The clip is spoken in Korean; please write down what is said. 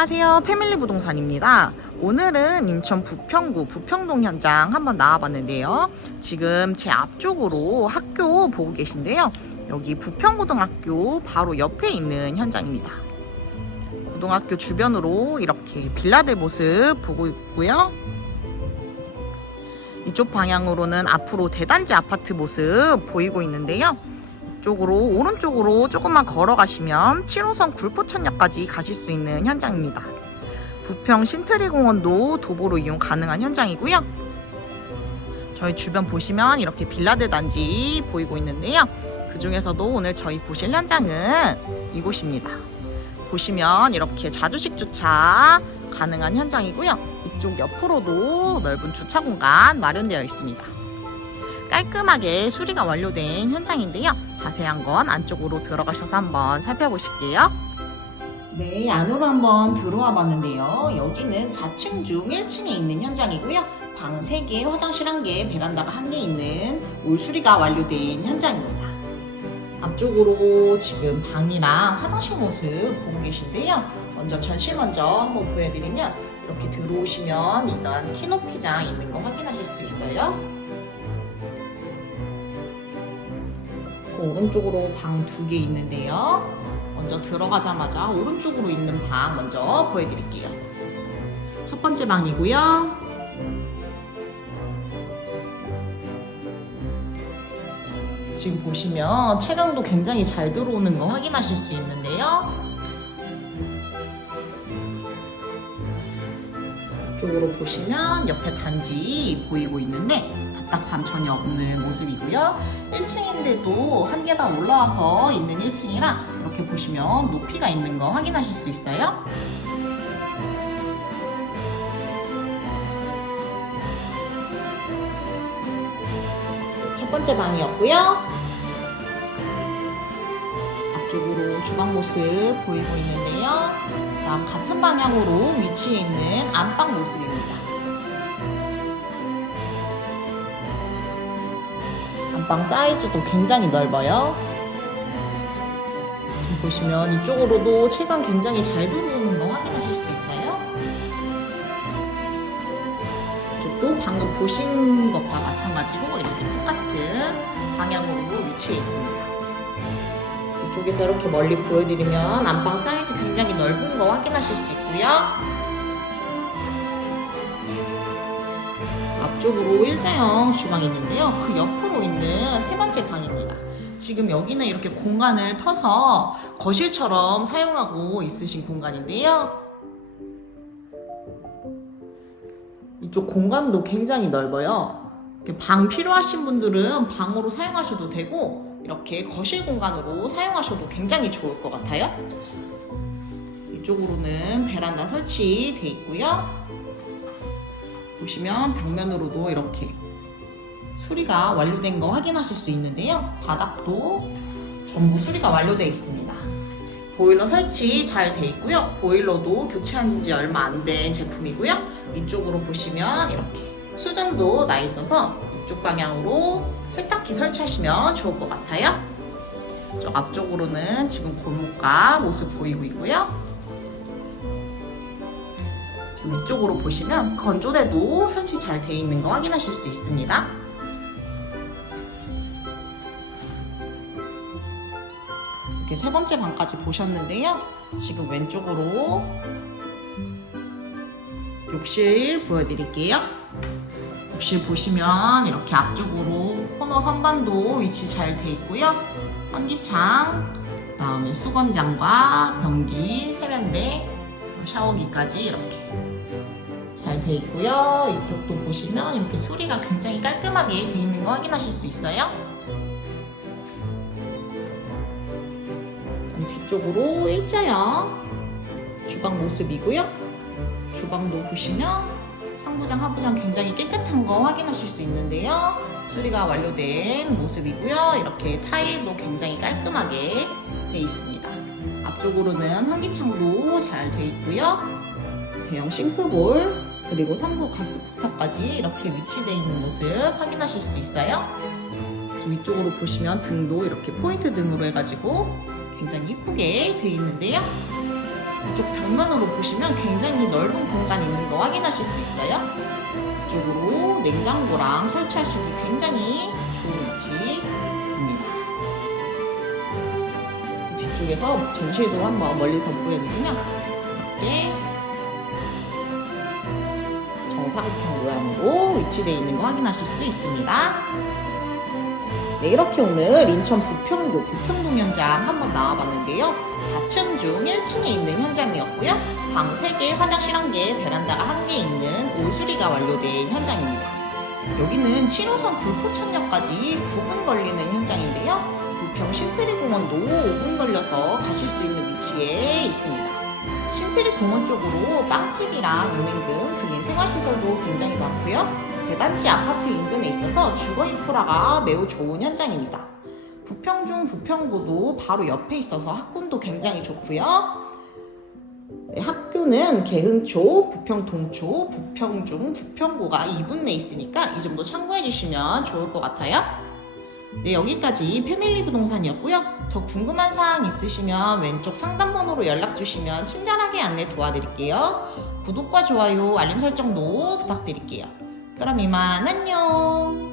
안녕하세요. 패밀리 부동산입니다. 오늘은 인천 부평구 부평동 현장 한번 나와봤는데요. 지금 제 앞쪽으로 학교 보고 계신데요. 여기 부평고등학교 바로 옆에 있는 현장입니다. 고등학교 주변으로 이렇게 빌라들 모습 보고 있고요. 이쪽 방향으로는 앞으로 대단지 아파트 모습 보이고 있는데요. 이쪽으로 오른쪽으로 조금만 걸어가시면 7호선 굴포천역까지 가실 수 있는 현장입니다. 부평 신트리공원도 도보로 이용 가능한 현장이고요. 저희 주변 보시면 이렇게 빌라들 단지 보이고 있는데요. 그 중에서도 오늘 저희 보실 현장은 이곳입니다. 보시면 이렇게 자주식 주차 가능한 현장이고요. 이쪽 옆으로도 넓은 주차 공간 마련되어 있습니다. 깔끔하게 수리가 완료된 현장인데요. 자세한 건 안쪽으로 들어가셔서 한번 살펴보실게요. 네, 안으로 한번 들어와 봤는데요. 여기는 4층 중 1층에 있는 현장이고요. 방 3개, 화장실 1개, 베란다가 1개 있는 올 수리가 완료된 현장입니다. 앞쪽으로 지금 방이랑 화장실 모습 보고 계신데요. 먼저 전실 먼저 한번 보여드리면 이렇게 들어오시면 이단 키높이장 있는 거 확인하실 수 있어요. 오른쪽으로 방 두 개 있는데요. 먼저 들어가자마자 오른쪽으로 있는 방 먼저 보여드릴게요. 첫 번째 방이고요. 지금 보시면 채광도 굉장히 잘 들어오는 거 확인하실 수 있는데요. 쪽으로 보시면 옆에 단지 보이고 있는데 답답함 전혀 없는 모습이고요. 1층인데도 한 계단 올라와서 있는 1층이라 이렇게 보시면 높이가 있는 거 확인하실 수 있어요. 첫 번째 방이었고요. 앞쪽으로 주방 모습 보이고 있는데요. 다음 같은 방향으로 위치해 있는 안방 모습입니다. 안방 사이즈도 굉장히 넓어요. 보시면 이쪽으로도 채광 굉장히 잘 들어오는 거 확인하실 수 있어요. 이쪽도 방금 보신 것과 마찬가지로 이렇게 똑같은 방향으로 위치해 있습니다. 이쪽에서 이렇게 멀리 보여드리면 안방 사이즈 굉장히 넓은 거 확인하실 수 있고요. 앞쪽으로 일자형 주방이 있는데요. 그 옆으로 있는 세 번째 방입니다. 지금 여기는 이렇게 공간을 터서 거실처럼 사용하고 있으신 공간인데요. 이쪽 공간도 굉장히 넓어요. 방 필요하신 분들은 방으로 사용하셔도 되고 이렇게 거실 공간으로 사용하셔도 굉장히 좋을 것 같아요. 이쪽으로는 베란다 설치돼 있고요. 보시면 벽면으로도 이렇게 수리가 완료된 거 확인하실 수 있는데요. 바닥도 전부 수리가 완료되어 있습니다. 보일러 설치 잘 돼 있고요. 보일러도 교체한 지 얼마 안 된 제품이고요. 이쪽으로 보시면 이렇게 수전도 나 있어서 이쪽 방향으로 세탁기 설치하시면 좋을 것 같아요. 저 앞쪽으로는 지금 골목가 모습 보이고 있고요. 위쪽으로 보시면 건조대도 설치 잘 돼 있는 거 확인하실 수 있습니다. 이렇게 세 번째 방까지 보셨는데요. 지금 왼쪽으로 욕실 보여드릴게요. 욕실 보시면 이렇게 앞쪽으로 코너 선반도 위치 잘 돼 있고요. 환기창, 그다음에 수건장과 변기, 세면대, 샤워기까지 이렇게 잘 돼 있고요. 이쪽도 보시면 이렇게 수리가 굉장히 깔끔하게 돼 있는 거 확인하실 수 있어요. 뒤쪽으로 일자형 주방 모습이고요. 주방도 보시면 상부장, 하부장 굉장히 깨끗한 거 확인하실 수 있는데요. 수리가 완료된 모습이고요. 이렇게 타일도 굉장히 깔끔하게 돼 있습니다. 앞쪽으로는 환기창도 잘 돼 있고요. 대형 싱크볼 그리고 3구 가스쿠터까지 이렇게 위치되어 있는 모습 확인하실 수 있어요. 위쪽으로 보시면 등도 이렇게 포인트 등으로 해가지고 굉장히 이쁘게 돼 있는데요. 이쪽 벽면으로 보시면 굉장히 넓은 공간이 있는 거 확인하실 수 있어요. 이쪽으로 냉장고랑 설치하시기 쪽에서 전시회도 한번 멀리서 보여드리면 이렇게 정사각형 모양으로 위치되어 있는 거 확인하실 수 있습니다. 네, 이렇게 오늘 인천 부평구 부평동 현장 한번 나와봤는데요. 4층 중 1층에 있는 현장이었고요. 방 3개, 화장실 1개, 베란다가 1개 있는 올수리가 완료된 현장입니다. 여기는 7호선 굴포천역까지 9분 걸리는 현장인데요. 부평 신트리공원도 5분 걸려서 가실 수 있는 위치에 있습니다. 신트리 공원 쪽으로 빵집이랑 은행 등 근린 생활시설도 굉장히 많고요. 대단지 아파트 인근에 있어서 주거 인프라가 매우 좋은 현장입니다. 부평중 부평고도 바로 옆에 있어서 학군도 굉장히 좋고요. 네, 학교는 개흥초, 부평동초, 부평중, 부평고가 2분 내에 있으니까 이 점도 참고해 주시면 좋을 것 같아요. 네, 여기까지 패밀리 부동산이었고요. 더 궁금한 사항 있으시면 왼쪽 상담번호로 연락 주시면 친절하게 안내 도와드릴게요. 구독과 좋아요, 알림 설정도 부탁드릴게요. 그럼 이만 안녕!